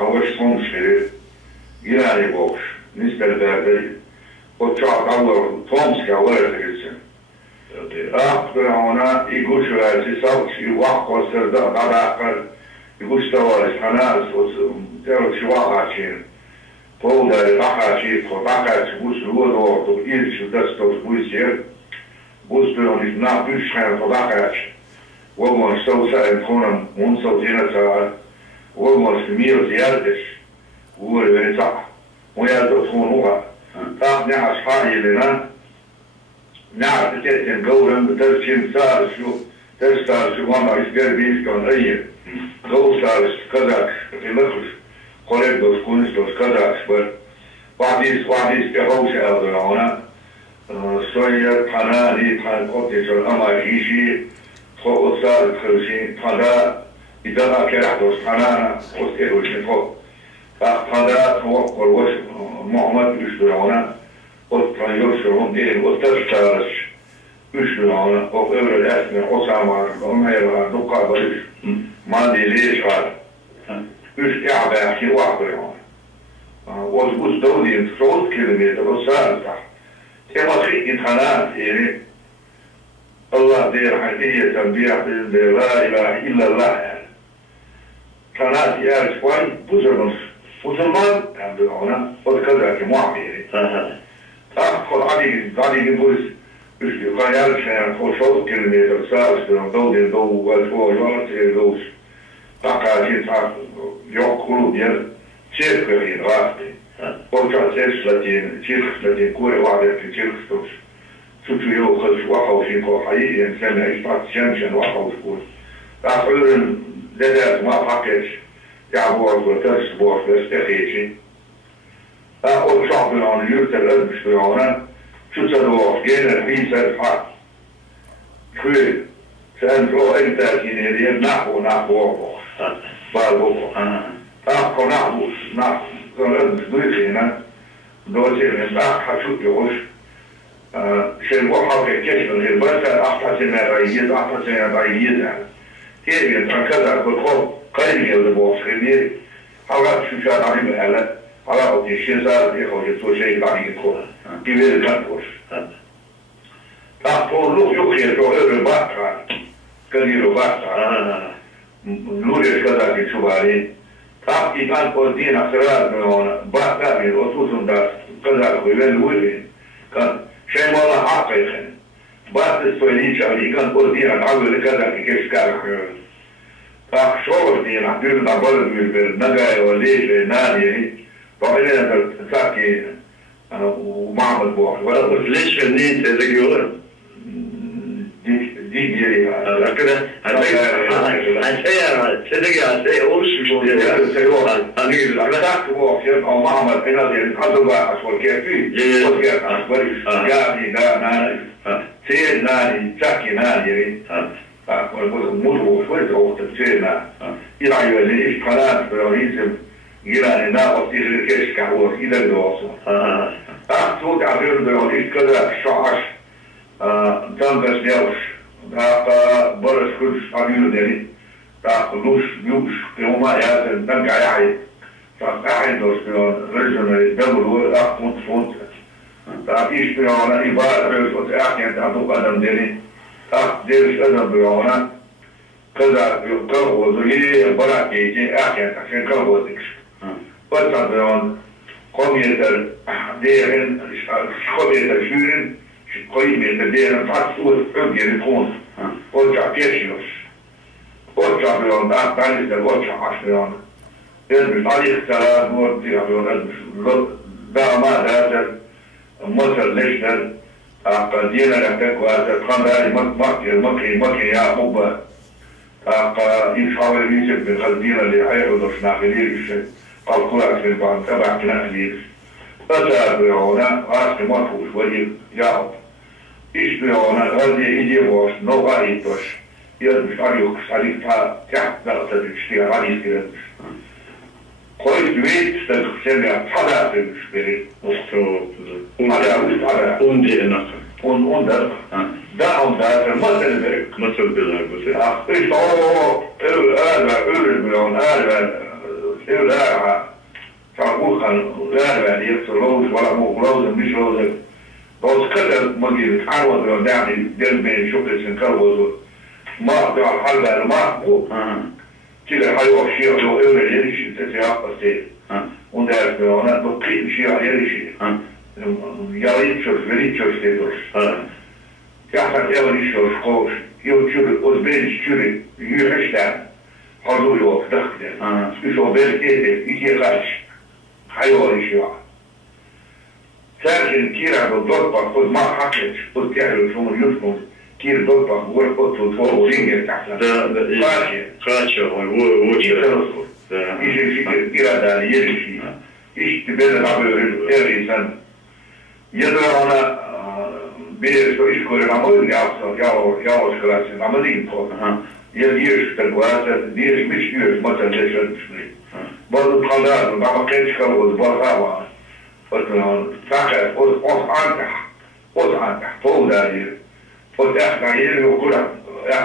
Havaş sonuçları girani boş. Nispetlerde o çok Allah'ın Tomska varırsa. Akbara ona iguş versi savcı vakko sırda kadakar iguş da var sanas olsun. Devlet şivakaçın. Polda vakaçı kodakaçı bus ruodo ilçi dastos buisyer. Bus on is not düşen kodakaçı. Vogon savsa en konum unsal jenasa. Vogon smil ziyardeş. Uğur verisa. Moya da sonuğa. Tak ne aşağıyla نعرف تأتي قولا ترسم صار شو وانا إسكار بيس كان أي قو صار كذاك في مخش قريب دوس كونس دوس كذاك بر وعديس كهوش أبرانا سوية حناني حن قطي شو أما جيشي فوق صار خلشي حدا إذا كره دوس حنانا قصير وشي فوق حدا فوق قروش محمد بشترانا Ottan yoksulun değil, ottan üçlü ana, o öyle resmi, o zaman, o meyveler, dukka barış, maddeleri var. Üç yağdaki vakti var. O davudin, 30 kilometre, o sağırsa. Teması intanat yani, Allah der, hadiyeten biyahtin der, la ilahe illallah yani. Tanat yer, bu zaman, Müslüman, hem de ona, o kadar ki muhabbiri. Kol hadi bus üstü kayar şey koşu kilometre sağ doğru doğu ve sol yol çeviriyor. Takacı tak yok kulu bir çeviri var. Orta seslerin çiftlerin kuru var ki çiftler. Tutuyor kız vakıf ko hayır sen ispat şemşen vakıf kur. Dağların deder ma paket ya bu ters bu stratejisi. O şampiyonu yürütülmüş bir ona tutsadı gelir bizer fark. Köy sen o en terkini diye nahu o. Var bu. Nahu konulmuş duyduğuna dolayısıyla kaçık yokuş. Şey bu halka geçmeli. Başka ahtasına rayız yani. Her bir kadar bu kayıp bu şeyleri hava şu şartları böyle. Alla och det känns aldrig och det så säger varje kvar. Det vill kan oss. Tack på luftjocket och över backar. Kan det då backar. Nu är det där det så var det. Tack i kan på dina föräldrar med backar och så som där kan det väl väl. Kan säga alla hacken. Bara så är det ju kan på dina alla kan det ska. Tack så dina dina bollar naga och lite nadi. فعلينا تحكي ومعبد بوح بس ليش فنين تذكرون؟ دي جري كده هالسيارة صدق هالسيارة وش أنا تحت بوح أو معبد هنا اللي حصل بقى أصل كافي وكيف أصبر جاني ناني سير ناني تحكي ناني مدرو شوية أو تفسير ناني يلعب اللي إيش قناة برئيسم Gilani na otižili keška u ideli osu. Tu تعبير بيقوليش كده شعش تنبس يوش برش كلش عميل داري تاخدوش بيوش يوما يازن تنقع يعي تاقعي دوش بيون رجل دبلو اخمت فونت تاقيش بيونا إبارة بيوش وتاقي تعطوك أدم داري ديرش أدم بيونا كذا يقرأوا ذليه براكي يجي أحيان عشان كرهوا ذكش Başladığın komyeter değerin komyeter şiirin komyeter değerin farklı ögeri konu olacak geçiyor. Olacak bir onda ben de olacak aşmıyor. Ezmiş aleyhisselam orta yapıyor ezmiş dama derler mısırleşler diyerek tekrar kandari makki ya hubba inşallah yiyecek bir kaldina li hayırlıdır şunakiliyor işte. Kalkular في بعض تبع كناخلير أتابعونا عاش مطوش ولي يعب إشبعونا غادي يجي واش نو غادي توش يدمش عليك عليك تحت نقطة تشتغل عليك كده كويس دويت تستخدم حدا في الشبيري على وندي نقطة وندر ده مثل بالله مثل إيش هو هذا مليون هذا öyle ha. Sarkukan verdi yoksa loz valla bu lozun bir loz. Loz kadar magi arvadı yani delmeyi çok etsin kalbozu. Ma da haller ma bu. Kile hayır şey öyle yeri işte yapması. Onda ona bu bir şey yeri yarayıp veri diyor. Ja gaat helemaal niet zo schoon. Heel natuurlijk, als mensen sturen, hier staan, hadden we al gedacht. Dus al ben ik niet hier gaat. Ga je wel eens ja. Zelfs een keer aan de dorpbak, wat mag hakken, wat tegen zo'n jutkom, keer dorpbak, wordt wat tot voor dingen. Kaçıyor, o Is een keer aan de jerisi. Is de binnen hebben er insan. Ya da ona bir što iskore na moju javo skrasi, na malin to. Ja diješ trgovaca, diješ mišljuješ moća dešatni. Bodu kaldar, nama kečka od Balhava. Taka, od anta, to udari. Od ehna jeri okura,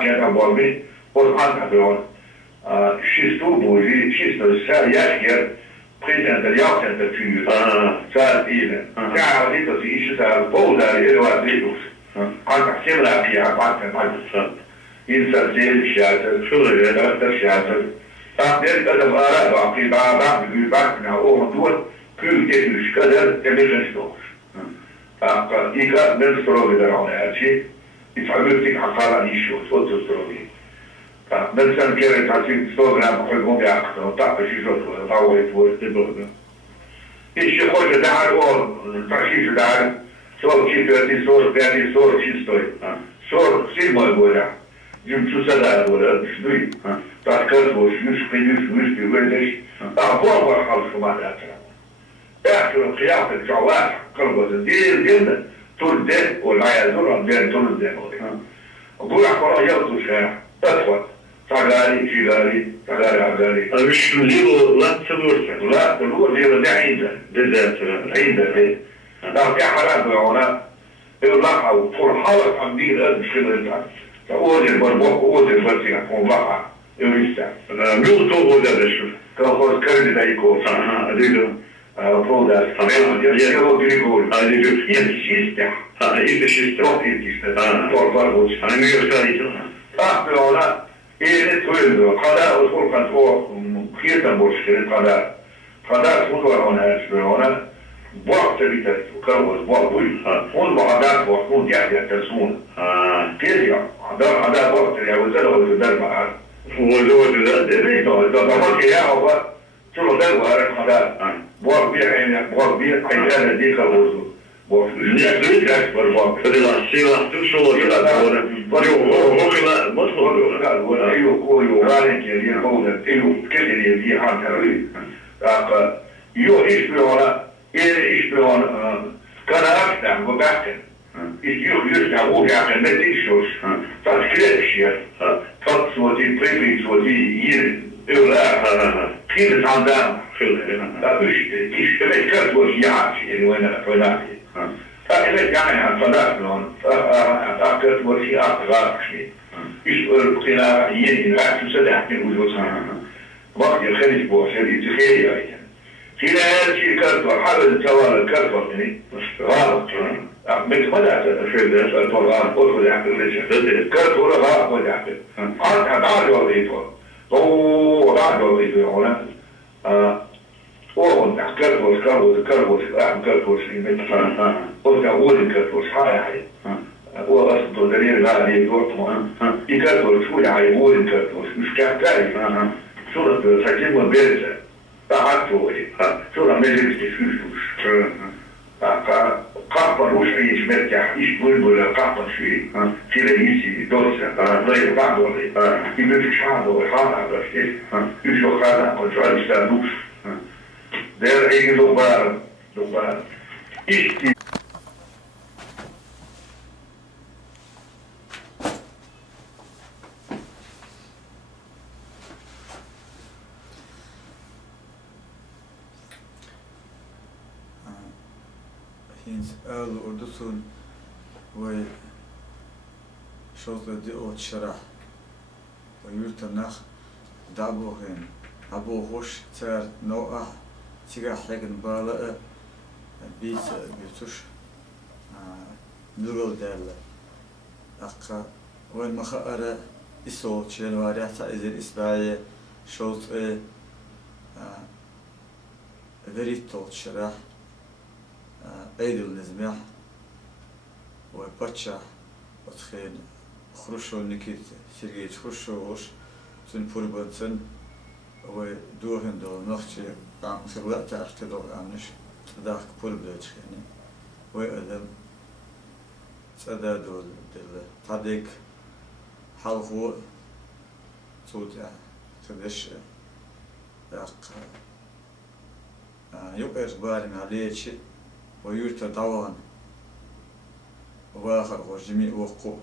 jedan bolmi, od anta be on. Šistu buži, šisto sa jašker, presenter jaktenter vuur. Zaad even. Ja, dit was iets daar boven heel wat liefdes. Anta similar via watten. In zijn zin schatten, zullen dat schatten. Dat dit dat de waarheid was, die waarheid nu wachten naar ogen door. Kun je dus kunnen de middenstof. Ik had middenstof er al uitzien. Ik vermoed ik had al niet zo, wat zo stroom. Mensen kennen dat ik zo graag gewoon bij achter, dat is zo, dat hou ik voor te doen. Is je goed daar ook, precies daar, zo chique, die soort, die soort chistoy. Zo zie mooi worden. Je moet zo daar worden, dus nu. Dat kan zo, dus bewust. Dat wordt wel als gemaakt. Echt een gejaagd, ik zou laten, kan worden. Die toen dit, of hij is door aan dit, toen dit. Goed, gewoon heel goed zijn. Dat wordt. Tagari, Chigari, Tagari. مش ليه لا تدورش. لا تقول لي ده عيدة. ده عيدة ده. لا في حالات هنا يطلع فرحات عاملين المشكلة ده. تقول البربوك قول البرسي يكون بقى يوريستا. مين تو ده بشوف. كأخذ كرد ده يكون. أديله. فوضى. تمام. يلو بيقول. أديله. يتشيستا. يتشيستا. يتشيستا. تورباربوش. أنا ميرسالي. هنا تقول قضاء وصول قد خيرا مشكلة قضاء صدور هنا وقت بتكوز وقت والوعدات وقت يعني يتسمون كيف يعني هذا وقت يعني وزاره الدار معه وزاره الدار ده ما كيا هو شو ده وقت قضاء وقت بيعين وقت بيعين ديك الوزو فإذا كان صدقنا فأكد وفي أقرار شيء يسأل قناع يني لا تصدق من وجودها وقت الخليج بوصل يتخيل يعني فينا هذه كرتور حاول توالى الكرتور يعني غلط مثل ما دعت في الكرتور غلط أدخل يحكي الكرتور غلط ودعت أعد وظيفة وضعت وظيفة هنا وهو كرتوس كرتوس قلت أقول كرتوس هاي وأصل دليل على دورتما كرتوس شو يعني أقول كرتوس مش كحتاج شو سكين وبيرزة تعبتوا شو مجلس تشوش قاطع روش عيش مرتاح إيش بلبل قاطع شيء في رئيسي دوسة لا يبعد ولا يبقى شعب وحاطة بس إيش يشوف هذا كنت يستانوش Der eigen loopbaan. Is die. Hins öl ordusun ve şozda di o şara ve yurtanaq dabohen أبو خوش تار نوع تيجا حلقن بالا بيت بيتوش نقول دال أقا وين مخاطر الصوت شنواري حتى إذا إسبوعية شوط veritolt شرح أيدل نزمع وبتشا وتخين خروشو نكيت سيرجيت خروشوش تن بوربنتن ودوهن دول نختي عم خلقت أرتدو عنش تداك بوربلت خيني وأدم تدا دول دل تديك حلقو صوت تدش يبقى إخبار من عليك ويرتى طوان واخر وجميع وقو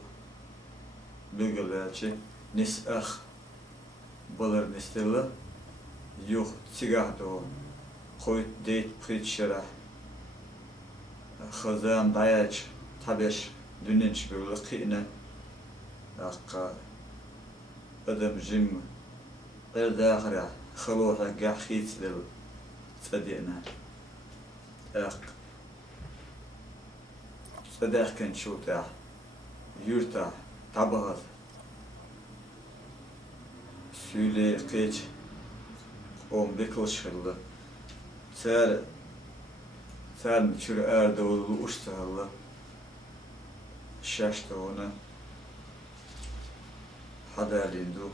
بلغلاتي نس أخ بلر نستلا يوخ تيجاه دو خويت ديت بريت شرح خزام دايج تبش دنيش بلقينا أق أدم جيم غير داخرة خلوها قاع خيت لل صدقنا أق صدق كان شو تاع يرتا طبعا سولي قيج قوم بكل شغلة سال مشور أردو وأشتغل شاشتونا حدا ليندو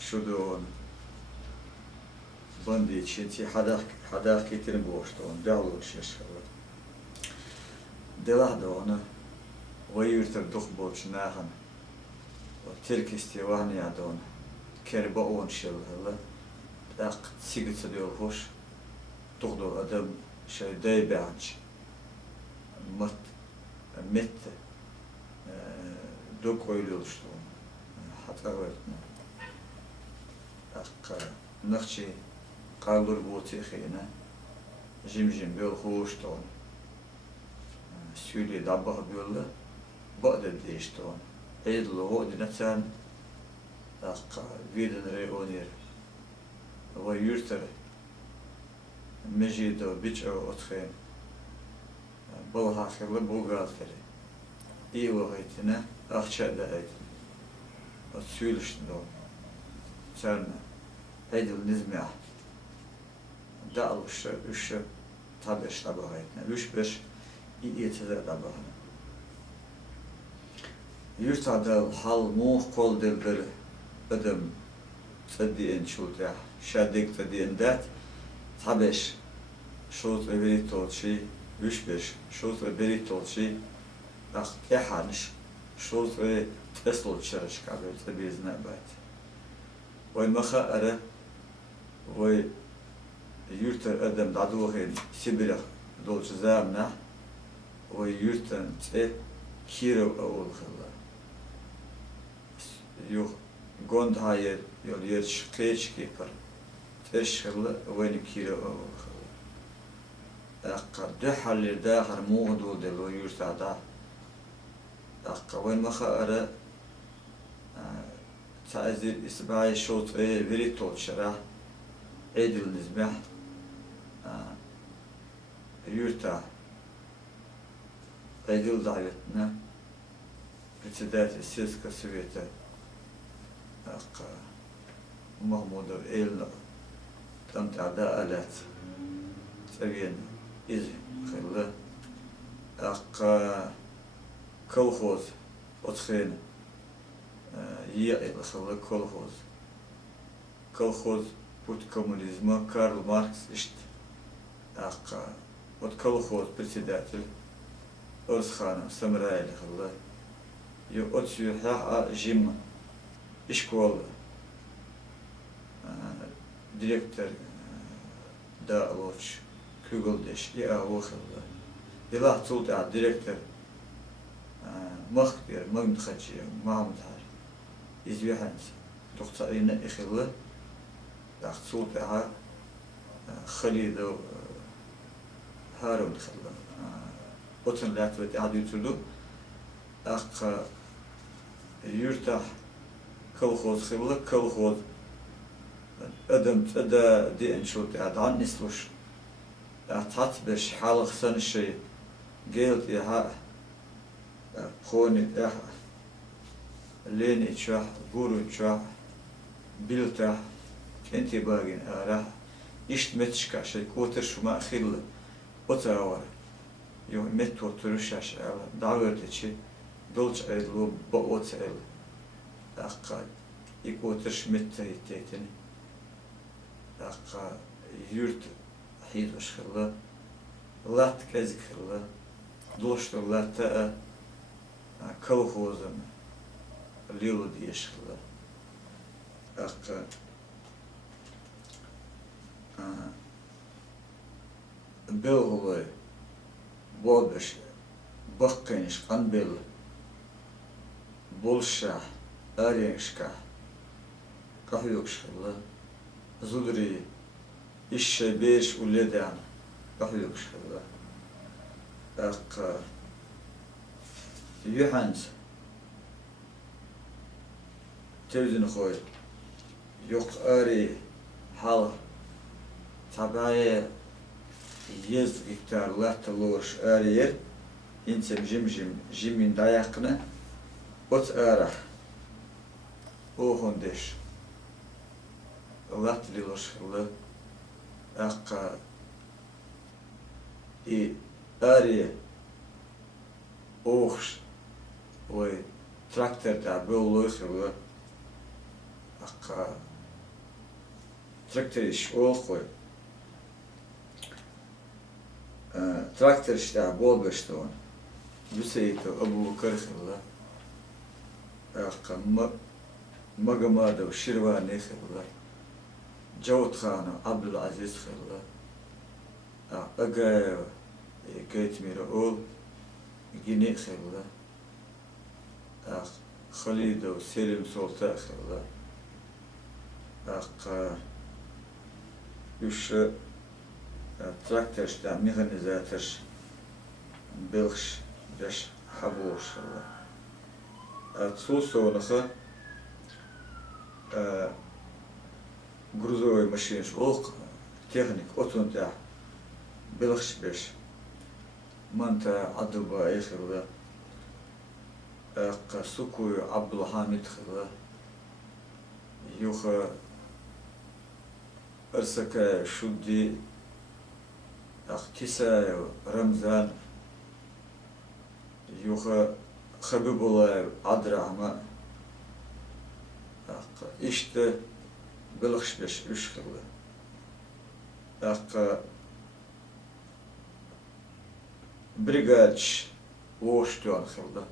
شدون بندي شنتي حدا كتير بوشتون دالو شاشتونا دلاه دونا ويرتر دخ بوش ناهن وترك استيواني عدونا كرباون شل هلا داق سيجت ديال خوش تغدو أدم شي داي بعج مت دوك ويلوشتون حتى وقتنا أق نخشي قالور بوتي خينا جيم بيل خوشتون سولي دابه بيولا بعد ديشتون عيد لغو دينتان أق فيدن ريونير ويرتر مجيدو بيجو أتخين بلها خيلا بوغاتري إيوه هيتنا أخشى دايتنا أتسولش دون سان عيد النزمع دعو وش تابش تبعيتنا وش بش يتزا تبعنا يرتعد حال مو قول دل أدم تدين شو تاع شادك تدين دات تابش شوط بريتول شي وش بش شوط بريتول شي أخ إحانش شوط تسلط شرش كابل تبيزنا بات والمخاطر ويرتر أدم دعوهن سبرة دول زامنا ويرتن كيرو أول خلا يو قند هاي يولير شقيش كيبر تشغل وين كيرو أول خلا أق دحل داخل مو دول دلو يرتعدا أق وين مخاطر تعزل إسباعي شوط بريتول شرح عيد النزمع يرتع عيد دعوتنا بتدات السيسكا سويتا أق محمود إيلنا تمتع دائلات سوين إزي خلا أق كولخوز وتخين يعيد خلا كولخوز путь коммунизма Карл Маркс ишт أق وتكولخوز председатель Орсхана Самраили хала ю отсюда жим школа директор да лоч Kügüldеш и авохала дела цулта директор مخبر ممتخجي محمد هار إزبيحانس تقطعين إخلا صوتها خليل هارون خلا أتن لاتوت عدو تلو أق يرتاح كل خوز خلا كل خوز أدم تدا دي انشوت عن نسلوش أتحط بش حالق سن الشيء قلت يا خوني يا لين إتشاح بورو إتشاح بيلتاح كنتي باقين راح إشت متشكا شيء كوتر شو ما خيل أتاور يو مت وترشاش على دعوة شيء دولش أيلو بقوت أيل أقا يكوترش مت تيتني أقا يرت حيد وش خلا لات كذك خلا دوشت لات كلخوزم ليلو ديش خلا أقا بيل بودش بقينش قنبل بولشا أرينشكا كهيوكش خلا زودري إيش بيش ولدان كهيوكش خلا أق يوحنز تودن خوي يوق أري حال تبعي يز جيتار لا تلورش أرير إنسم جيمين دايقنا أت أرح أوهندش لا تلورش خلا أق إي أري أوخش وي تراكتر تاع بيولوخ خلا أق تراكتريش أوخوي تراكتر تاع بولبشتون بسيتو أبو بكر خلا أق مقمادة وشيرواني خلا جوت خانو عبد العزيز خلا أقا كيت ميرؤول جيني خلا خليد وسلم سلطان خلا يش تراكترش تاع ميخانيزاترش بلخش داش حبوش خلا تسوسو نخا грузовой машинш олق техник отун таа بلخش بش منتا عدوبا إخلا سوكو عبد الحميد خلا يوخا أرسكا شدي تسا رمضان يوخا خبيب الله عبد الرحمن إشت بلخش بش خلا بريغادش ووشتوان خلا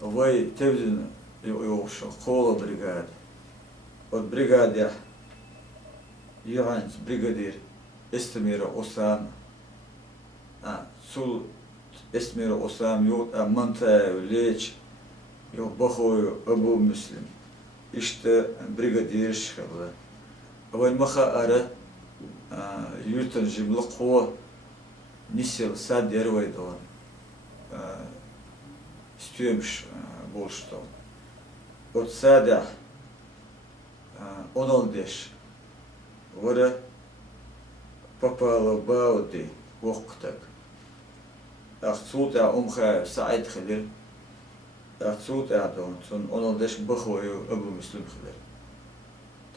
وي تبدن يوش قولة بريغاد od brigade Johannes brigadir Estemir Osam sul Estemir Osam yok manta leç yok bahoy Abu Müslim işte brigadir şkala ama maha ara yurtun jimli qo nisel sad yervaydan istiyormuş bolşto od sada 15 вора попала в Бауди وقتك أخصوت أمخا سعيد خليل أخصوت أعدون سن 15 بخوي أبو مسلم خليل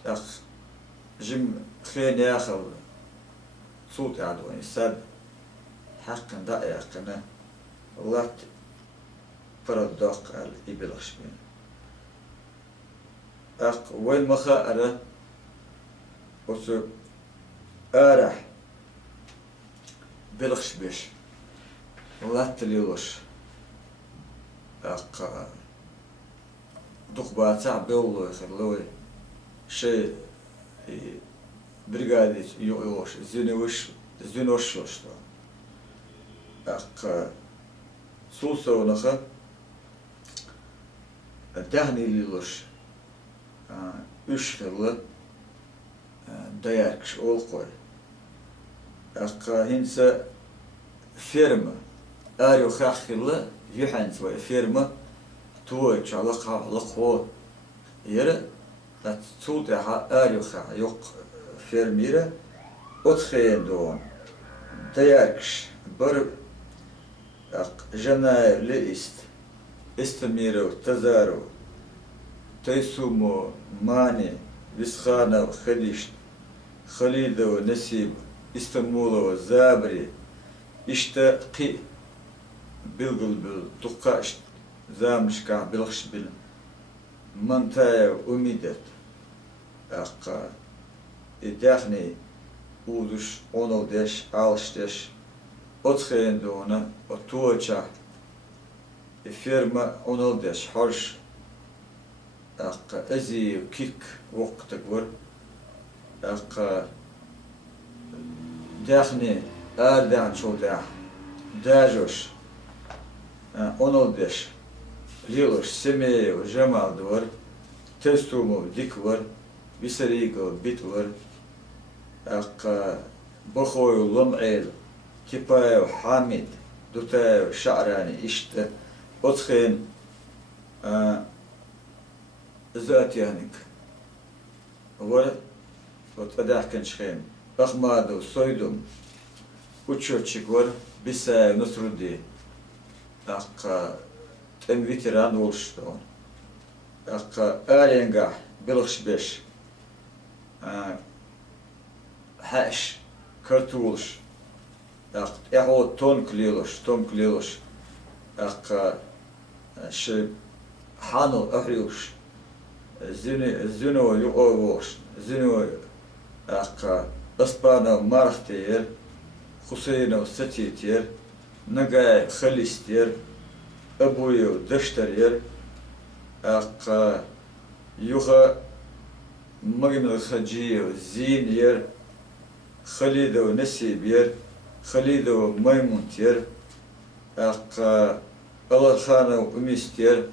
أخ جم خين ياخل صوت أعدون الساد حقا دقيقنا الله فردق الإبلغش بين أق وين مخاءرة وسو أرح بلغش بيش لا تليلوش أق دقبات بيولو يخلوي شيء بريغادي يوش زينوش شو أق سوسو نخا تهني ليلوش üşküllü dayakış ol koy. Akka hinse firma aryo khakhilı yuhans ve firma tuğ çalaq halaq ho yere تسوطها آلوخا يق فيرميرة أتخين دون تياركش بر جناير لإست استميرو تزارو تيسومو ماني وسخانة خليش خليدو نسيب استنبولو زابري اشتاقي بلغل تقاش زامشكا بلغش بل منطقة أميدت أقا إداخني أودش أونودش ألشتش أتخين دونا أتوجه فيرما أونودش حرش أقا أزي كيك وقت أكبر أقا داخني آدان شو داجوش أونودش ليلوش سمي وجمال دور تستومو ديكور بسريقو بيتور أقا بخوي لمعيل كيبايو حامد دوتايو شعراني إشت أتخين ذات يهنك وتداح شخين أخمادو سويدوم وتشوتشيكور بساي نصرودي أقا تم فيتران وولشتون أقا آلينغا بلغش بيش هاش كرتولش أق إحو تون كليلوش أقا شي حانو أحريوش زينو يقووش زينو أقا أسبانو مارختير حسينو ستيتير نقاي خليستير أبويو دشترير أقا يوخا مغم الخجيو زينير خليدو نسيبير خليدو ميمونتير أقا الله خانو أميستير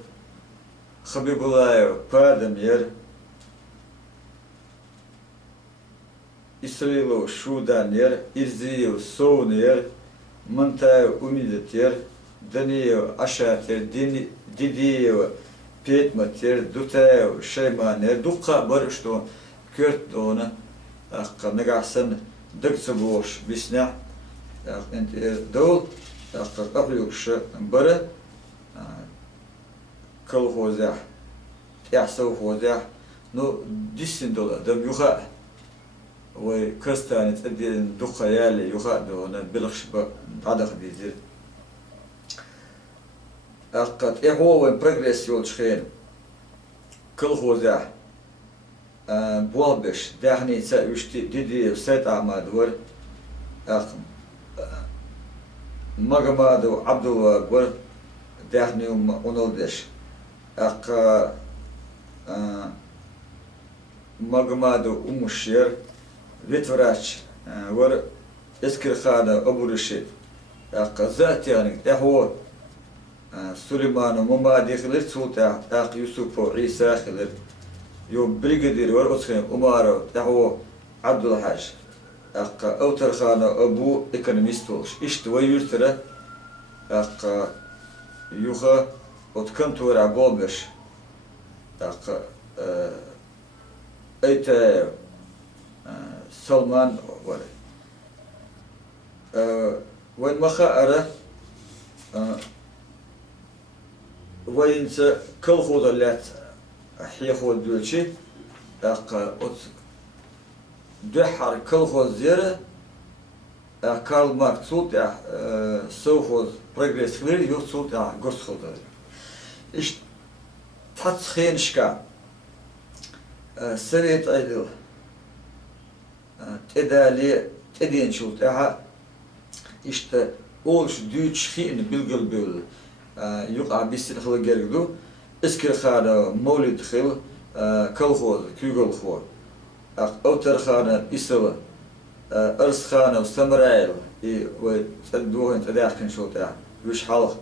خبيب الله بادمير إسرائيلو شودانير إرزيو سونير منتايو أميدتير دنيو أشاتير ديديو بيتمتير دوتايو شيمانير دوقا برشتو كرت دونا أقا نقعسن دكتبوش بسنع انت دول أقا قبليوش برا كل خوزاح يحسو خوزاح نو ديسين دولا دم يوخا وكستاني تأدي دوقا يالي يوخا دونا بلغش عدخ بيزير أقد إحو وين بريغريس يولشخين كل خوزاح بوالبش داخني تساوشتي ديدي وسيت عمادور أقم مغمادو عبدو أكبر داخني ونولدش أقا مغمادو أمشير فيتوراش ور اسكر خادا أبو رشيد أقا ذات يعني إحو سليمان ومامادي خلر سوتا أق يوسف وعيسى خلر يوم بريغادير ور أسخين أمارو إحو عبد الحاج أقا أوتر خانا أبو إكونوميستولش إشت ويرترا أقا يوخا وتكنت ورع بوبش أقا أيتا سلمان ورا وين مخا أرى وين كل خوض اللات حي خوض دولشي أقا دحر كل خوض زيرة كارل ماركس صوت سو خوض بريغريس خليل يو صوت غوست خوض إيش تحت شكا سريت أيدو تدالي تدين شوت إيش أولش دوتش خين بالقل بول يقع بيستن خل جرجدو اسكر خانا مولد خل كل كيغل خور أوتر خانا إسوا أرس خانا وسمرايل وتدوهن تداخن شو تاع وش حلق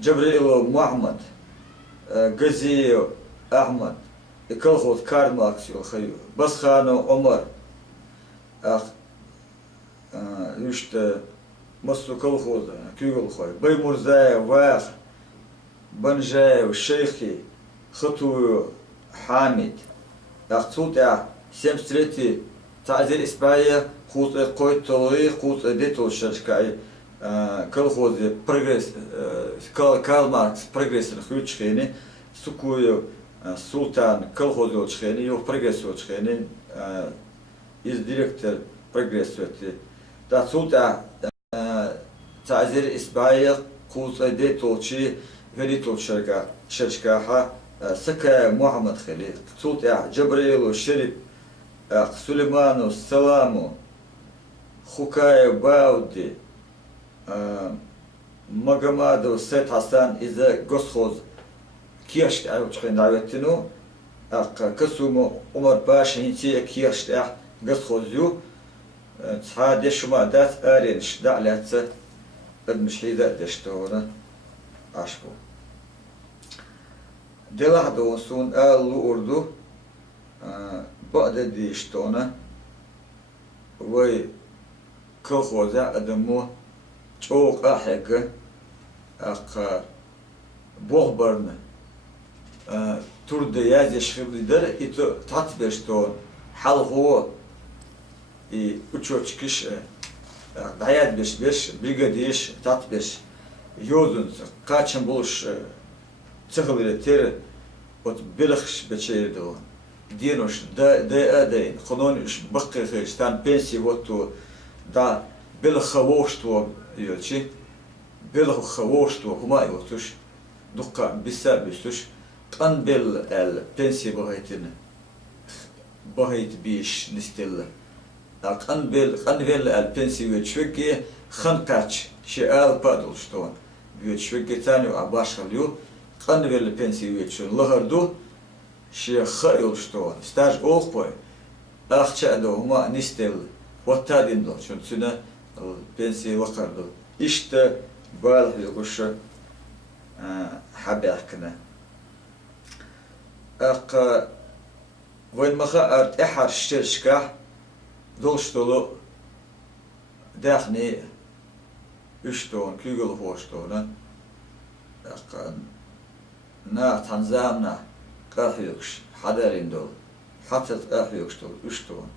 جبريل محمد غزي أحمد كل كارل ماركس يخيو بس خانا عمر يشت مصر كل خوض كيغل خوي بي مرزاي واخ بنجاي والشيخي خطو حامد أقصد سمستريتي تعزير إسبانيا خوت قويتوي خوت ديتو شركة كل خوز прогресс Карл Маркс прогресс الخيوتشخيني سكوي سلطان كل خوز الخيني يو прогресс الخيني إز ديركتور прогресс وتي دا سلطان تعزير إسبانيا خوت ديتو شي فيديتو شركة ها سكا محمد خليل سلطان جبريل وشريف سليمان السلام خكاي باودي مجمد سيد حسن إذا قصخوز كيشت أو تخين دعوتنو كسوم عمر باش هنتي كيشت قصخوز يو تحادي شما دات أرينش دعلت المشهيدة دشتونا عشبو دلح دونسون ألو أردو بعد ديشتونا وي كخوزا أدمو چوق أحيك بوغبرن تورد يازي شخيب در إتو تاتبشتون حل هو uçoçkiş dayat beş brigadiş tatbeş yozun kaçın buluş çıkıvere ter ot bilix beçeydi o diyormuş da adeyn konuş bakı stan pensi votu da bilix havoştu yolçi bilix havoştu huma yotuş dukka bisabüstüş kan bil el pensi bahaytını bahayt biş nistella قنبل البنسي ويتشوكي خنقاتش شيء بادل شتون ويتشوكي تاني وعباش خليو قنبل البنسي ويتشون لهردو شيء خيل شتون ستاج أوقوي أخشى دو هما نستل وتادين دو شون سنة البنسي وقردو إشت بالح يقش حبيكنا وين مخا أرد إحر شترشكا Dolstolu dähni üstön kygel hoostona na Tanzania kahyoks haderindol hatat kahyoks dol üstön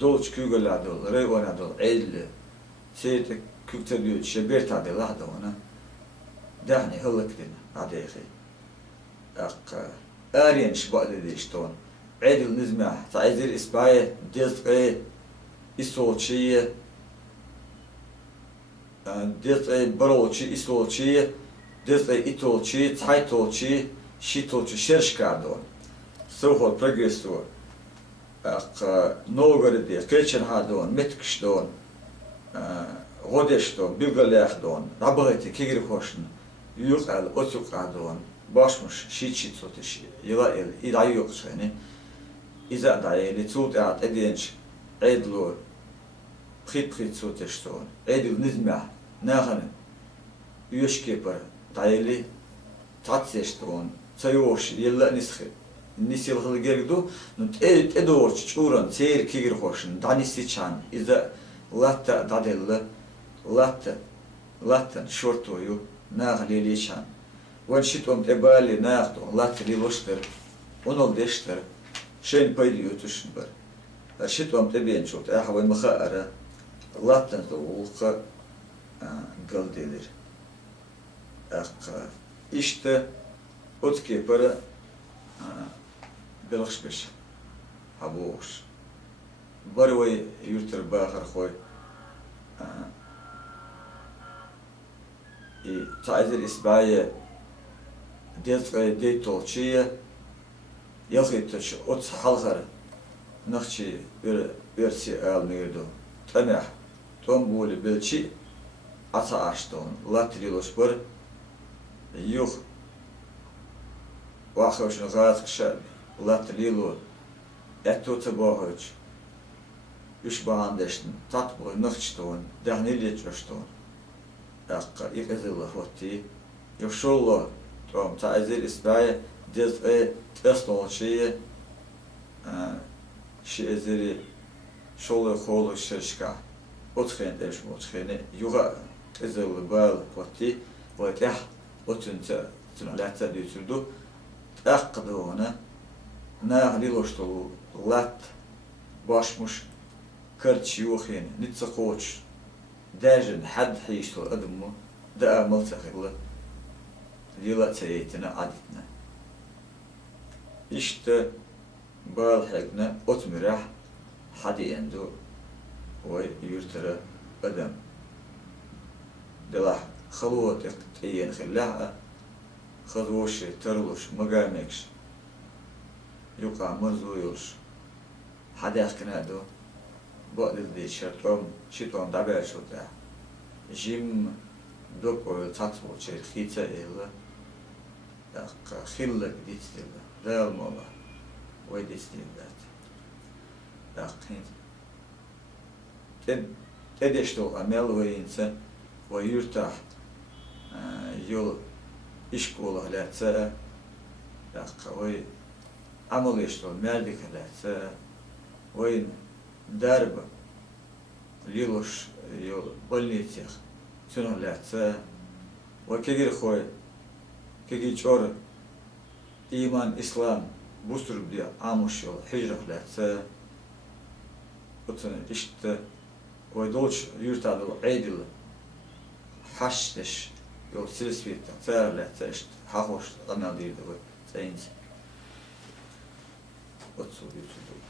dolç kygel adol revon adol elle seyte kükteriyor şebert adel adona dähni hıllıkdin adehi aryenş ba'de işton عيد النزمة تعزير إسباعي ديزقي إسولشية ديزقي بروشي إسولشية ديزقي إتولشي تايتولشي شيتولشي شرشكاردون سوهو بريغريسو نوغردي كيتشن هادون متكشدون غودشدون بيلغاليخدون رابغيتي كيغريخوشن يوغال أوتوغادون باشمش شيتشيتوتشي يلا إدعي يوغشيني إذا دعي لتوت أعد أدينش عيد لور بخيت توت يشتون عيد النزمة ناخن يشكي بر دعي لي تعطيشتون تيوش يلا نسخي النسي الخلقيردو نت إدورش شورن سير كير خوشن دعني سيتشان إذا لاتا دادل لاتا شورتو يو ناخلي ليشان وان شتوم تبالي ناخدو لاتا لي لوشتر ونول ديشتر شين بايدي يوتوشن بر أرشيت وام تبين شوت أحوال مخاءرة لاتن توقع قلديلر إشتا أتكي برا بلغش بش حبوش بروي يوتر باخر خوي تعزير إسباعية دي توشية يلقيتش أوت حلقة نخشي برسي آلميردو تنح تومبولي بلشي أتعاشتون لاتريلوش بر يوخ واخوش نغاز كشاب لاتريلو أتو تباهج يش باندشتن تطبو نخشتون دهنيلي جوشتون أقا يقزل وقتي يوشولو توم تعزير إسباعي ديزقي تسلون شيء شيء زري شغل خول شركة أتخين دش متخين يوغا إذا البال وقتي وتح وتنت تنلعت ديتردو أقدونا ناه ليلوشتو لات باشمش كرتش يوخين نتسقوش داجن حد حيشتو أدمو دا ملتخل ليلا تيتنا عدتنا إشت بالحقنا أتمرح حدي عنده ويرترى أدم دلح خلوتك تيين خلاها خذوش ترلوش مقامكش يقع مرزويوش حدا كنادو بعد ذي شتوم دبر شده جيم دوكو تاتو شيء خيتا إلا خلك ديتيل لا المولا ويديتيل ذات تدشتو أمل وينسى ويرتاح يول إشكوله لا تسا وي عمل يشتغل مالك لا تسا وين درب ليلوش يول بلنيتيخ شنو لا تسا وكيجي خوي كيجي شور إيمان إسلام بوستر بدي عاموش يول هجرة لا تسا وتن إشت ويدوش يرتادو عيدل حشتش يول سلسفيتا تسا لا تسا حاوش أنا دير دوي ساينس وتصو يوتيوب